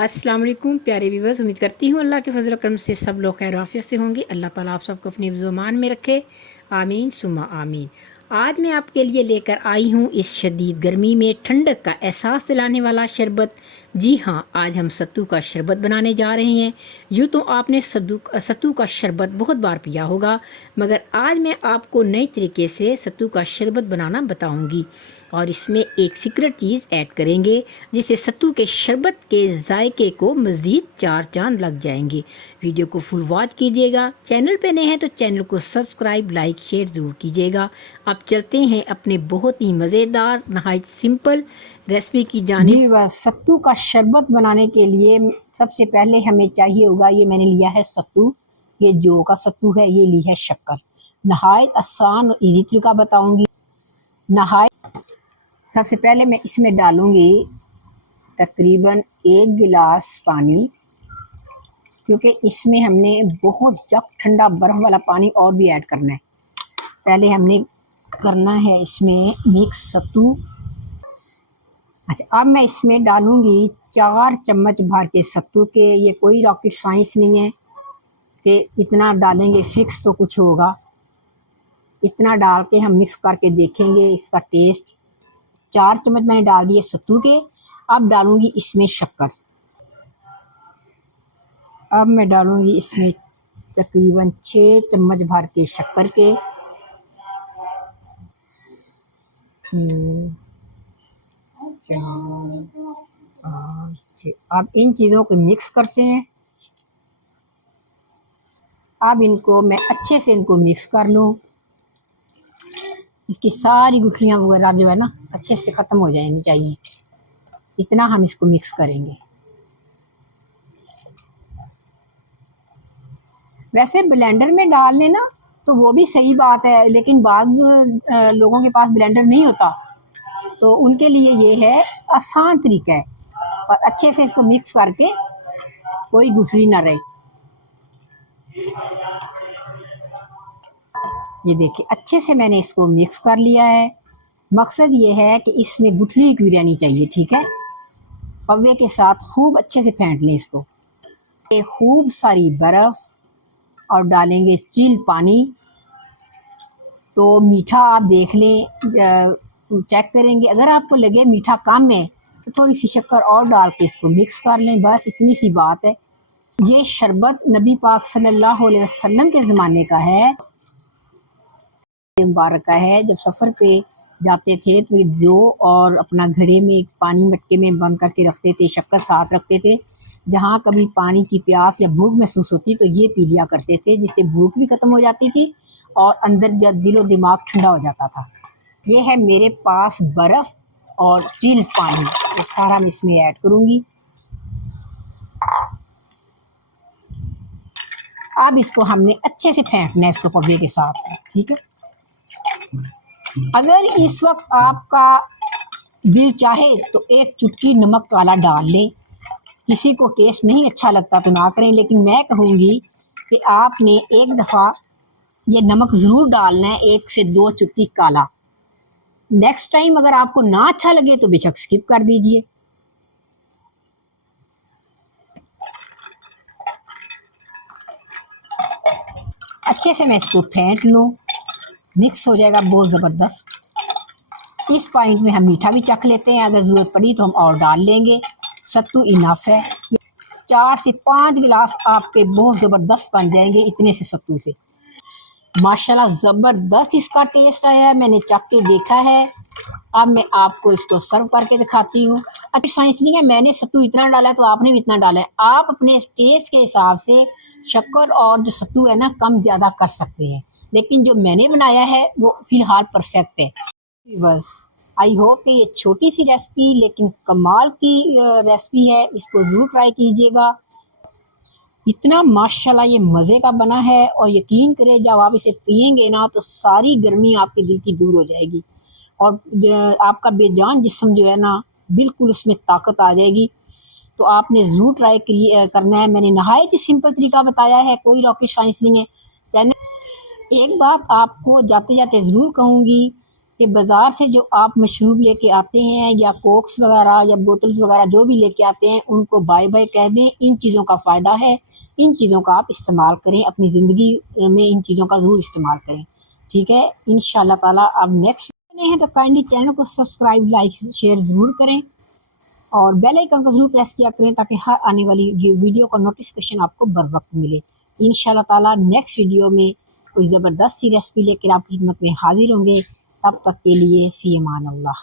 अस्सलाम वालेकुम प्यारे व्यूवर्स, उम्मीद करती हूँ अल्लाह के फजल करम से सब लोग खैर आफियत से होंगे। अल्लाह ताला आप सबको अपने ज़ुबान में रखे, आमीन सुमा आमीन। आज मैं आपके लिए लेकर आई हूँ इस शदीद गर्मी में ठंडक का एहसास दिलाने वाला शरबत। जी हाँ, आज हम सत्तू का शरबत बनाने जा रहे हैं। यूँ तो आपने सत्तू का शरबत बहुत बार पिया होगा, मगर आज मैं आपको नए तरीके से सत्तू का शरबत बनाना बताऊंगी और इसमें एक सीक्रेट चीज़ ऐड करेंगे जिससे सत्तू के शरबत के जायके को मज़ीद चार चांद लग जाएंगे। वीडियो को फुल वॉच कीजिएगा। चैनल पे नए हैं तो चैनल को सब्सक्राइब लाइक शेयर ज़रूर कीजिएगा। अब चलते हैं अपने बहुत ही मज़ेदार नहायत सिंपल रेसिपी की जानिब। जी बस सत्तू का शरबत बनाने के लिए सबसे पहले हमें चाहिए होगा, ये मैंने लिया है सत्तू, ये जो का सत्तू है, ये ली है शक्कर। नहायत आसान और इजी तरीका बताऊंगी। नहायत सबसे पहले मैं इसमें डालूंगी तकरीबन 1 गिलास पानी, क्योंकि इसमें हमने बहुत जब ठंडा बर्फ़ वाला पानी और भी ऐड करना है। पहले हमने करना है इसमें मिक्स सत्तू। अच्छा, अब मैं इसमें डालूंगी 4 चम्मच भर के सत्तू के। ये कोई रॉकेट साइंस नहीं है कि इतना डालेंगे फिक्स तो कुछ होगा। इतना डाल के हम मिक्स करके देखेंगे इसका टेस्ट। 4 चम्मच मैंने डाल दिए सत्तू के। अब डालूंगी इसमें शक्कर। अब मैं डालूंगी इसमें तकरीबन 6 चम्मच भर के शक्कर के। अब इन चीज़ों को मिक्स करते हैं। अब इनको मैं अच्छे से इनको मिक्स कर लूँ। इसकी सारी गुठलियाँ वगैरह जो है ना अच्छे से ख़त्म हो जानी चाहिए, इतना हम इसको मिक्स करेंगे। वैसे ब्लेंडर में डाल लेना तो वो भी सही बात है, लेकिन बाज़ लोगों के पास ब्लेंडर नहीं होता, तो उनके लिए ये है आसान तरीका है। और अच्छे से इसको मिक्स करके कोई गुठली ना रहे। ये देखिए अच्छे से मैंने इसको मिक्स कर लिया है। मकसद ये है कि इसमें गुठली क्यों रहनी चाहिए, ठीक है। पव्वे के साथ खूब अच्छे से फेंट लें इसको। ये खूब सारी बर्फ़ और डालेंगे चिल पानी। तो मीठा आप देख लें, चेक करेंगे। अगर आपको लगे मीठा कम है तो थोड़ी सी शक्कर और डाल के इसको मिक्स कर लें, बस इतनी सी बात है। ये शरबत नबी पाक सल्लल्लाहु अलैहि वसल्लम के ज़माने का है, मुबारक का है। जब सफ़र पे जाते थे तो ये जो और अपना घड़े में पानी मटके में बंद करके रखते थे, शक्कर साथ रखते थे। जहाँ कभी पानी की प्यास या भूख महसूस होती तो ये पी लिया करते थे, जिससे भूख भी ख़त्म हो जाती थी और अंदर जब दिलो दिमाग ठंडा हो जाता था। ये है मेरे पास बर्फ़ और चिल पानी, ये सारा मैं इसमें ऐड करूँगी। अब इसको हमने अच्छे से फेंटना है इसको पव्वे के साथ, ठीक है। अगर इस वक्त आपका दिल चाहे तो एक चुटकी नमक काला डाल लें। किसी को टेस्ट नहीं अच्छा लगता तो ना करें, लेकिन मैं कहूँगी कि आपने एक दफ़ा ये नमक ज़रूर डालना है, 1 से 2 चुटकी काला। नेक्स्ट टाइम अगर आपको ना अच्छा लगे तो बेशक स्किप कर दीजिए। अच्छे से मैं इसको फेंट लूँ, मिक्स हो जाएगा बहुत ज़बरदस्त। इस पॉइंट में हम मीठा भी चख लेते हैं, अगर ज़रूरत पड़ी तो हम और डाल लेंगे। सत्तू इनफ है। 4 से 5 गिलास आपके बहुत ज़बरदस्त बन जाएंगे इतने से सत्तू से। माशाल्लाह ज़बरदस्त इसका टेस्ट आया है, मैंने चख के देखा है। अब मैं आपको इसको सर्व करके दिखाती हूँ। अच्छी साइंस नहीं है, मैंने सत्तू इतना डाला है तो आपने भी इतना डाला है। आप अपने टेस्ट के हिसाब से शक्कर और जो सत्तू है ना कम ज़्यादा कर सकते हैं, लेकिन जो मैंने बनाया है वो फ़िलहाल परफेक्ट है। बस आई होप कि ये छोटी सी रेसिपी लेकिन कमाल की रेसिपी है, इसको ज़रूर ट्राई कीजिएगा। इतना माशाल्लाह ये मज़े का बना है, और यकीन करें जब आप इसे पिएंगे ना तो सारी गर्मी आपके दिल की दूर हो जाएगी और आपका बेजान जिस्म जो है ना बिल्कुल उसमें ताकत आ जाएगी। तो आपने ज़रूर ट्राई करना है। मैंने नहायत ही सिंपल तरीका बताया है, कोई रॉकेट साइंस नहीं है। चैनल एक बात आपको जाते जाते ज़रूर कहूँगी कि बाज़ार से जो आप मशरूब लेके आते हैं या कोक्स वगैरह या बोतल्स वगैरह जो भी लेके आते हैं उनको बाय बाय कह दें। इन चीज़ों का फ़ायदा है, इन चीज़ों का आप इस्तेमाल करें, अपनी ज़िंदगी में इन चीज़ों का ज़रूर इस्तेमाल करें। ठीक है, इंशाल्लाह ताला। अब नेक्स्ट हैं तो काइंडली चैनल को सब्सक्राइब, लाइक, शेयर ज़रूर करें और बेल आइकन को ज़रूर प्रेस किया करें ताकि हर आने वाली वीडियो का नोटिफिकेशन आपको बर वक्त मिले। इंशाल्लाह ताला नेक्स्ट वीडियो में कोई ज़बरदस्त सी रेसिपी लेकर आपकी खिदमत में हाजिर होंगे। तब तक के लिए फ़ी अमान अल्लाह।